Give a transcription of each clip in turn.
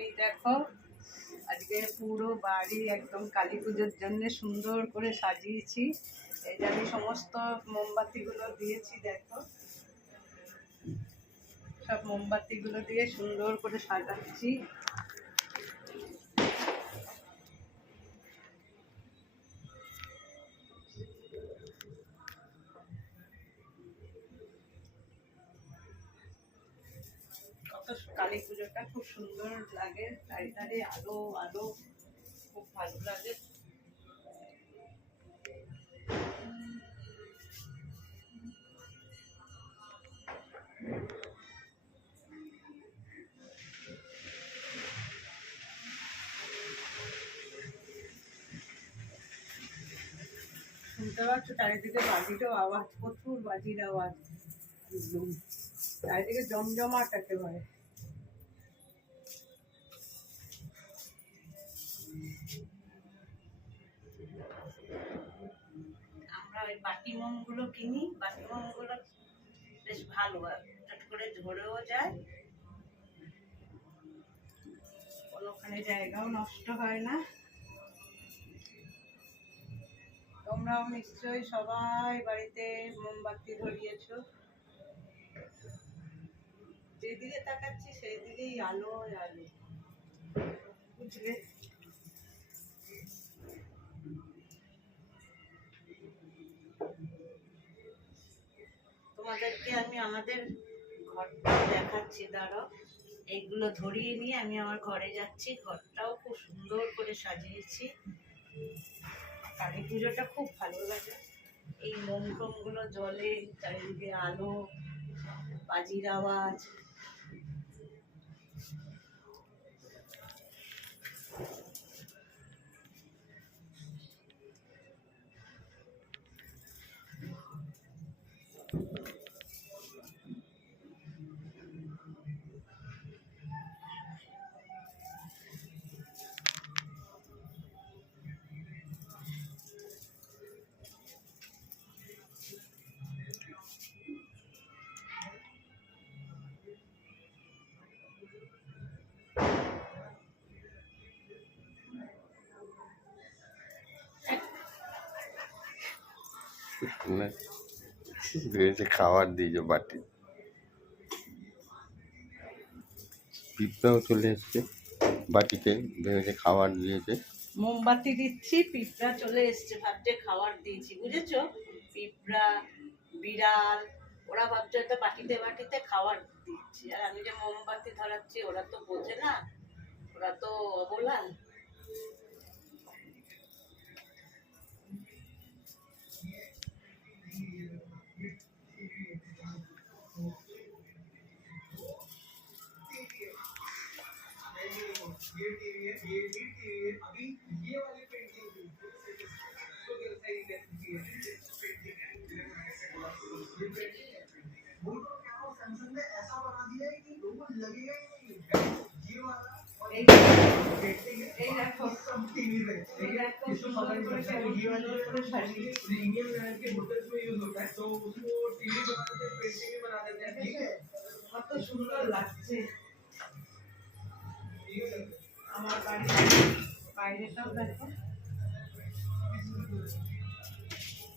এই দেখো আজকে পুরো বাড়ি একদম কালী পুজোর জন্য সুন্দর করে সাজিয়েছি। এই যে আমি সমস্ত মোমবাতিগুলো দিয়েছি, দেখো সব মোমবাতিগুলো দিয়ে সুন্দর করে সাজাচ্ছি। কালী পুজোটা খুব সুন্দর লাগে, চারিধারে আলো আলো, খুব ভালো লাগে। শুনতে পাচ্ছ চারিদিকে বাজিরও আওয়াজ, প্রচুর বাজির আওয়াজ, একদম চারিদিকে জমজমাট একেবারে। আমরা ওই বাটি মোমগুলো কিনি, বাটি মোমগুলো বেশ ভালো, চট করে ধরেও যায়, কোনোখানে জায়গাও নষ্ট হয় না। তোমরাও নিশ্চয়ই সবাই বাড়িতে মোমবাতি ধরিয়েছো, যেদিকে তাকাচ্ছি সেই দিকেই আলো আলো, বুঝলে? তোমাদেরকে আমি আমাদের ঘরটা দেখাচ্ছি, দাঁড়াও। এইগুলো ধরিয়ে নিয়ে আমি আমার ঘরে যাচ্ছি। ঘরটাও খুব সুন্দর করে সাজিয়েছি। কালী পুজোটা খুব ভালো লাগে, এই মোম টোমগুলো জ্বলে, চারিদিকে আলো, বাজির আওয়াজ। ভেবেছে খাবার দিয়েছে বাটি, পিঁপড়াও চলে এসছে বাটিতে, ভেবেছে খাবার দিয়েছে। মোমবাতি দিচ্ছি, পিঁপড়া চলে এসছে, ভাবছে খাবার দিয়েছি, বুঝেছো? পিঁপড়া, বিড়াল, ওরা ভাবছে হয়তো বাটিতে বাটিতে খাবার দিচ্ছি, আর আমি যে মোমবাতি ধরাচ্ছি ওরা তো বোঝে না, ওরা তো অবলা। কত সুন্দর লাগছে আমার বাড়ির বাইরেটাও, দেখো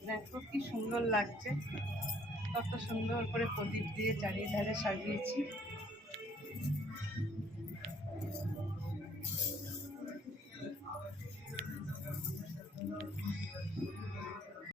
দেখো কি সুন্দর লাগছে, কত সুন্দর করে প্রদীপ দিয়ে চারিধারে সাজিয়েছি।